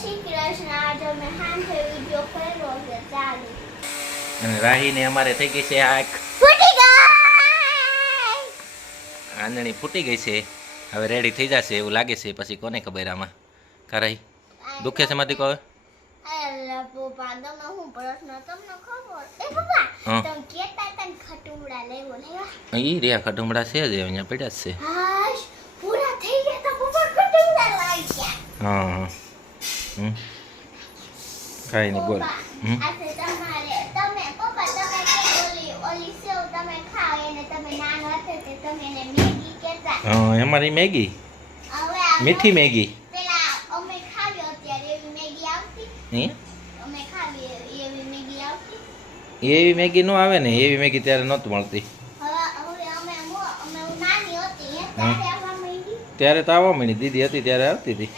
શ્રી કૃષ્ણ આજે અમે સાંજે વીડિયો કર્યો છે ચાલુ અને રાહીને અમારે થઈ ગઈ છે આંખ. ફૂટી ગઈ આંધણી ફૂટી ગઈ છે. હવે રેડી થઈ જશે એવું લાગે છે. પછી કોને ખબર આમાં? કરાઈ દુખે છે માથી કહો પપ્પા તમે હું પ્રશ્ન તમને ખબર? એ પપ્પા હા. તમે કેતા તને ખટુમડા લેવો લેવા. ઈ રહ્યા ખડુમડા છે જ અહીંયા પડ્યા જ છે. હાશ પૂરા થઈ ગયા તો પપ્પા ખટુમડા લાવી હા હા. હમ કાંઈ નહીં બોલ. હા અમારી મેગી મીઠી મેગી? એવી મેગી ન આવે ને એવી મેગી ત્યારે નહોતી મળતી. ત્યારે તો આવવા મળી દીદી હતી ત્યારે આવતી હતી.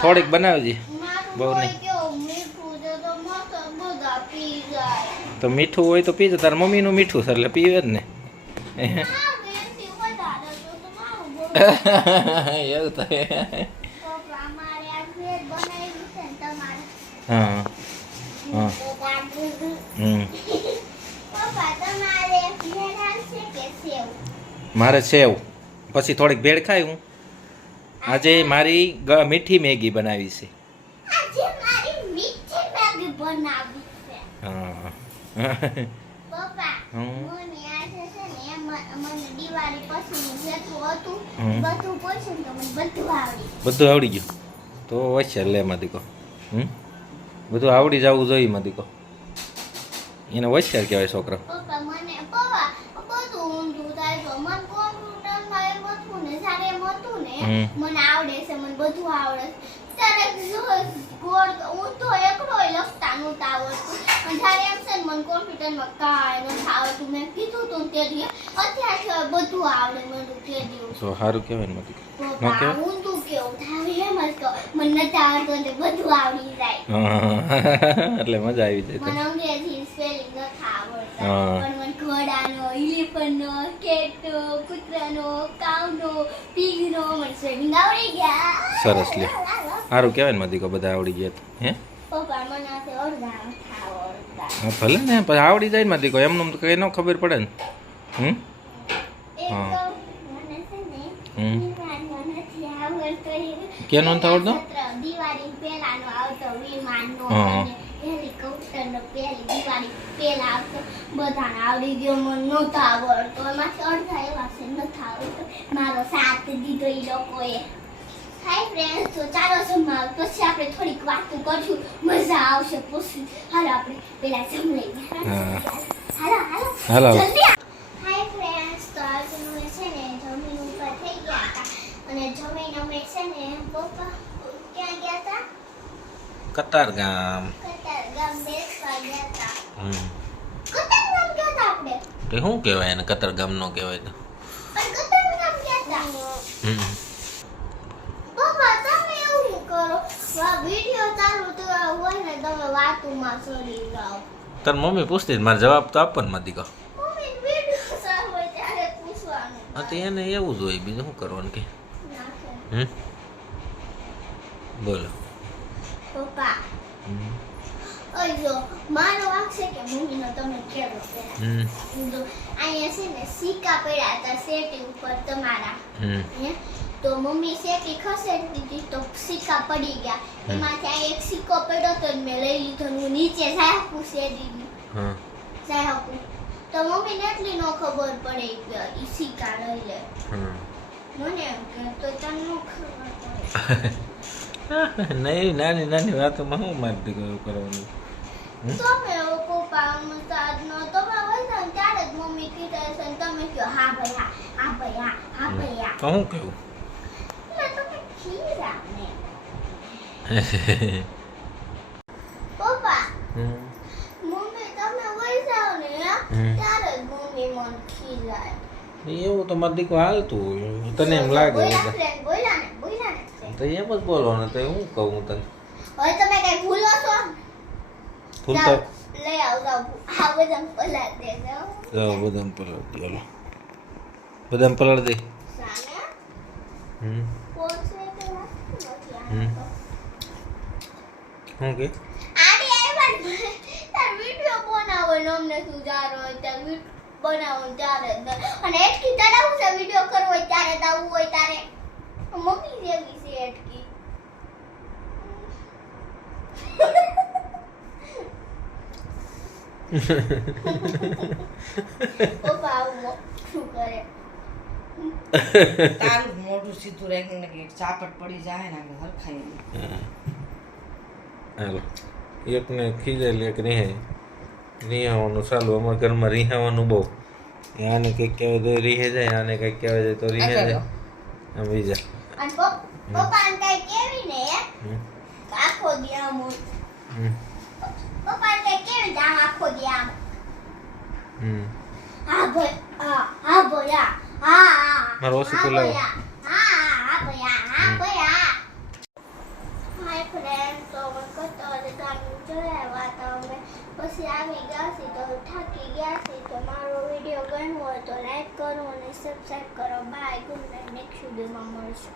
થોડીક બનાવજે. બહુ નહીં. તો મીઠું હોય તો પીજો. તાર મમ્મીનું મીઠું છે એટલે પીવે જ ને. એવું તો હા. હા. હમ. મારે સેવ. પછી થોડીક ભેળ ખાય હું. આજે મારી મીઠી મેગી બનાવી છે. બધું આવડી ગયું. તો વચ્ચે લે મધિકો હમ. બધું આવડી જવું જોઈએ મધિકો એને વચ્ચે કહેવાય છોકરો પપ્પા મને પપ્પા બધું ઊંધું થાય તો મને કોમ્પ્યુટરમાં એમ હતું ને જ્યારે એમ હતું ને હમ. મને આવડે છે મને બધું આવડે છે. ત્યારે ગોળ હું તો એકડોય લખતા નહોતા આવડતું. અને જ્યારે એમ છે મને કોમ્પ્યુટરમાં કાંઈ નથી આવડતું મેં કીધું તું તે દિવસ અત્યારે બધું આવડે મને તે દિવસ. તો સારું કહેવાય ને માં ન ઊંધું કેવું? થાય એમ જ કહું. મને નથી આવડતું ને બધું આવડી જાય. એટલે મજા આવી જાય મને તો અંગ્રેજી સ્પેલિંગ નથી આવડતું. પણ ઘોડાનો ઇલિફન્ટનો કેટનો કૂતરાનો કાઉનો પીગનો મને સ્પેલિંગ આવડી ગયા સરસ લે. સારું કહેવાય ને મધીકો બધા આવડી ગયા હે પપ્પા મને હા ભલે ને પછી આવડી જાય ને મધીકો એમનું કઈ ન ખબર પડે ને હમ હા. હમ. કેનો નથી આવડતો? દિવાળી પહેલાનો આવતો વિમાનનો હેલિકોપ્ટરનો પહેલી દિવાળી પહેલા આવતો બધાને આવડી ગયો મને નહોતો આવડતો. એમાંથી અડધા એવા છે નથી આવડતો. મારો સાથ દીધો એ લોકોએ. હાય ફ્રેન્ડ્સ તો ચાલો જમવા. પછી આપણે થોડીક વાતો કરશું. મજા આવશે પછી. હાલો આપણે પેલા જમ લઈએ. હા. હાલો હાલો. જલ્દી હાય ફ્રેન્ડ્સ તો આજે અમે છે ને જમીન ઉપર થઈ ગયા હતા. અને જમીન અમે છે ને પપ્પા ક્યાં ગયા હતા? કતાર ગામ બેસવા ગયા હતા હમ કતાર ગામ ગયા હતા આપણે તે શું કહેવાય એને? કતાર ગામ નો કહેવાય તો. પણ કતાર ગામ ગયા હતા હમ. પપ્પા તમે એવું કરો? આ વિડિયો ચાલુ તો હોય ને તમે વાતુમાં ચડી જાઓ. તાર મમ્મી પૂછતી હતી, મારે જવાબ તો આપવાનો માં દીકો મમ્મી વિડિયો ચાલુ હોય ત્યારે પૂછવાનું હા તો એને એવું જ હોય બીજું શું કરવાનું કે? નાખે. હમ. બોલો. પપ્પા. હમ. અજો મારો વાક છે કે મમ્મીનો તમે હમ તો અહીંયા છે ને સિક્કા પડ્યા હતા સેટી ઉપર તમારા હે તો મમ્મી સેટી ખસેડી દીધી તો સિક્કા પડી ગયા. એમાંથી આ એક સિક્કો પડ્યો તો મેં લઈ લીધો હું નીચે સાહેબું શેરી હા સાહેબું તો મમ્મીને એટલી ન ખબર પડે કે સિક્કા લઈ લે હમ મને એમ કે તો તને ખબર પડે નહીં નાની નાની વાતોમાં શું મારી એવું હમ? તમે પપ્પા મસાજ નો તમે હોય ને ત્યારે જ મમ્મી કીધે છે ને તમે કહો હા ભાઈ હા હા ભાઈ હા હા ભાઈ હા. તો શું કેવું તો કે ખીરા ને. પપ્પા મમ્મી તમે હોય જાવ ને ત્યારે જ મમ્મી મન ખીરાય એવું તો મારી દીકરો હાલતું હોય. તને એમ લાગે બોલ્યા બધા. friend, બોલ્યા ને બોલ્યા ને તો એમ જ બોલવાનું તો હું કહું તને? હવે તમે કઈ ફૂલ જાઓ, તો લઈ આવો જાઓ આ બધા પલાટ દે જાઓ બદામ પલાળ દે હાલો બદામ પલાળ દે સાને હમ પહોંચે કે નથી હમ. શું કે આડી આવ્યા ને તાર વિડિયો બનાવો ત્યારે. અને એટકી તારે આવું છે વીડિયો કરવો હોય ત્યારે આવવું હોય ત્યારે મમ્મી જેવી છે એટકી પપ્પા આવું મો- શું કરે તારું મોઢું સીધું રાખીને કે ચાપટ પડી જાય ને આમ હરખાઈ હાલો. એકને ખીજાયેલી એક રીહે. રીહાવાનું ચાલુ. અમારા ઘરમાં રીહાવાનું બહુ. આને કંઈક કહેવાય તો રીહે જાય આને કંઈક કહેવાય જાય તો રીહે જાય. આમ બીજા. અને પપ- પપ્પાને કઈ કેવી ને આખો દી પપ્પાને કઈ કેવી આમ આખો દી આમ? હમ. હા ભાઈ હા હા ભાઈ હા. હા મારો ખોલાવો. ભાઈ, હા. હા ભાઈ હા. હા હાય ફ્રેન્ડ તો અમે કતો તમે જોયા તો અમે પછી આવી ગયા છે તો થાકી ગયા છે તો મારો વીડિયો ગમ્યો હોય તો લાઈક કરો અને સબસ્ક્રાઈબ કરો. બાય ગુડ નાઇટ નેક્સ્ટ વિડીયોમાં મળશું.